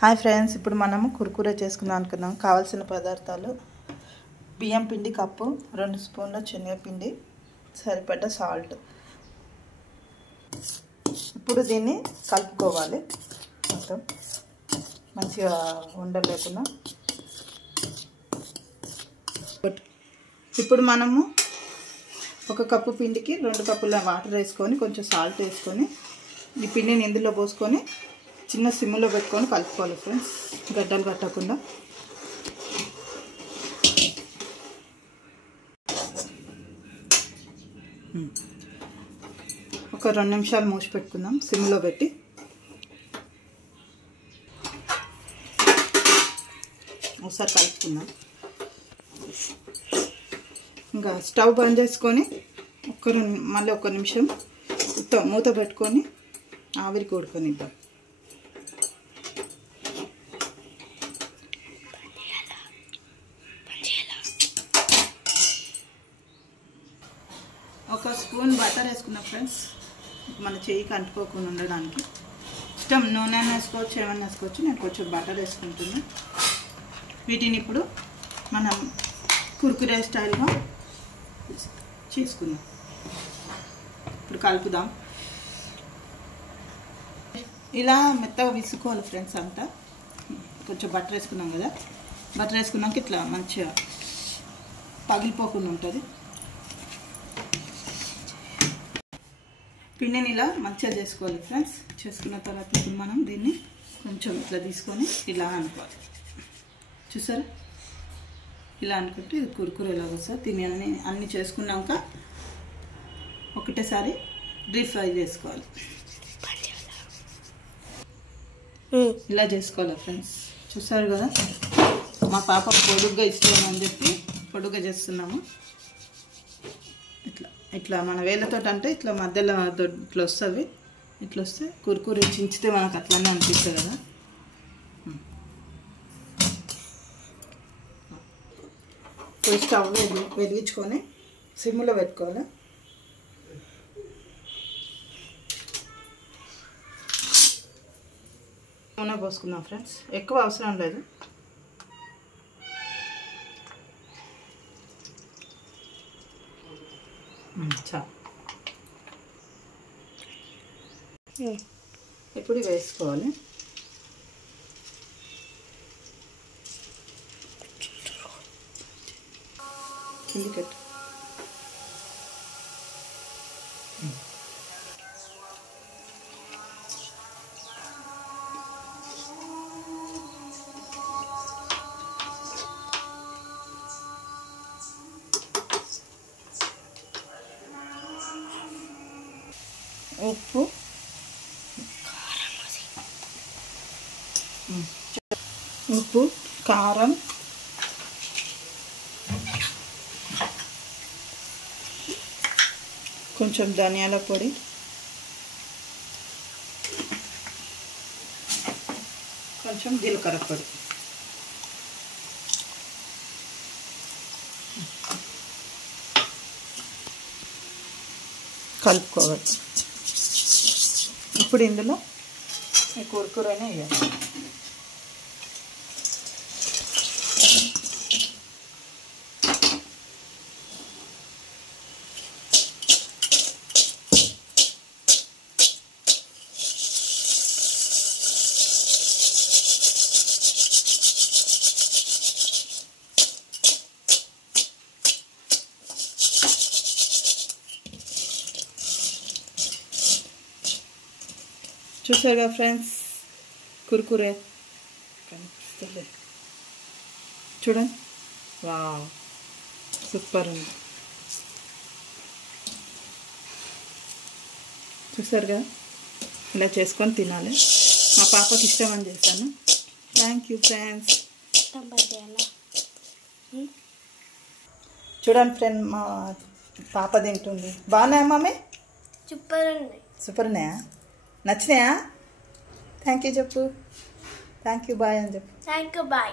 Hi friends, ఇప్పుడు మనము కుర్కురే చేసుకుందాం అనుకున్నాం. కావాల్సిన పదార్థాలు: బియ్యం పిండి కప్పు, 2 స్పూన్ల శనగపిండి, సరిపడ్డ సాల్ట్. ఇప్పుడు దీన్ని కలుపుకోవాలి. మొత్తం మంచిగా ఉండలు లేకుండా. ఇప్పుడు మనము 1 కప్పు పిండికి 2 కప్పుల వాటర్ వేసుకొని, కొంచెం సాల్ట్ వేసుకొని, ఈ పిండిని ఇందులో పోసుకొని చిన్న సిమ్లో పెట్టుకొని కలుపుకోవాలి ఫ్రెండ్స్, గడ్డలు కట్టకుండా. ఒక 2 నిమిషాలు మూసి పెట్టుకుందాం సిమ్లో పెట్టి. ఒకసారి కలుపుకుందాం. ఇంకా స్టవ్ బంద్ చేసుకొని మళ్ళీ 1 నిమిషం మూత పెట్టుకొని ఆవిరికి ఉడకనిద్దాం. ఒక స్పూన్ బటర్ వేసుకున్నాం ఫ్రెండ్స్, మన చెయ్యికి అంటుకోకుండా ఉండడానికి. ఇష్టం నూనె వేసుకోవచ్చు, ఏమైనా వేసుకోవచ్చు. నేను కొంచెం బటర్ వేసుకుంటున్నాను. వీటిని ఇప్పుడు మనం కుర్కురే స్టైల్గా చేసుకుందాం. ఇప్పుడు కలుపుదాం. ఇలా మెత్తగా విసుకోవాలి ఫ్రెండ్స్ అంతా. కొంచెం బటర్ వేసుకున్నాం కదా, బటర్ వేసుకున్నాక ఇట్లా మంచిగా పగిలిపోకుండా ఉంటుంది. పిండిని ఇలా మంచిగా చేసుకోవాలి ఫ్రెండ్స్. చేసుకున్న తర్వాత ఇప్పుడు మనం దీన్ని కొంచెం ఇట్లా తీసుకొని ఇలా అనుకోవాలి. చూసారా, ఇలా అనుకుంటే ఇది కుర్కురేలాగా వస్తుంది. దీన్ని అన్నీ చేసుకున్నాక ఒకటేసారి డీప్ ఫ్రై చేసుకోవాలి. ఇలా చేసుకోవాలి ఫ్రెండ్స్. చూసారు కదా, మా పాప పొడుగ్గా ఇష్టం అని చెప్పి పొడుగ్గా చేస్తున్నాము. ఇట్లా మన వేళ్ళతో అంటే ఇట్లా మధ్యలో ఇట్లా వస్తుంది. ఇట్లా వస్తే కుర్కురే చించితే మనకు అట్లానే అనిపిస్తుంది కదా. ఇప్పుడు స్టవ్ వెలిగించుకొని సిమ్లో పెట్టుకోవాలి. నూనె పోసుకుందాం ఫ్రెండ్స్, ఎక్కువ అవసరం లేదు. చాలు. ఇప్పుడు వేసుకోవాలి. కింది కట్టు. ఉప్పు, కారం, కొంచెం ధనియాల పొడి, కొంచెం జీలకర్ర పొడి. కలుపుకోవాలి. ఇప్పుడు ఇందులో ఈ కుర్కురేనే వేయాలి. చూసారుగా ఫ్రెండ్స్, కుర్కురే కనిపిస్తుంది చూడండి. వావ్, సూపర్ ఉంది. చూసారుగా, ఇలా చేసుకొని తినాలి. మా పాపకి ఇష్టం అని చేశాను. Thank you friends. చూడండి ఫ్రెండ్, మా పాప తింటుంది. బాగున్నాయా మమ్మీ? సూపర్ ఉన్నాయా? నచ్చినాయా? థ్యాంక్ యూ చెప్పు. థ్యాంక్ యూ బాయ్ అని చెప్పు. Thank you bye.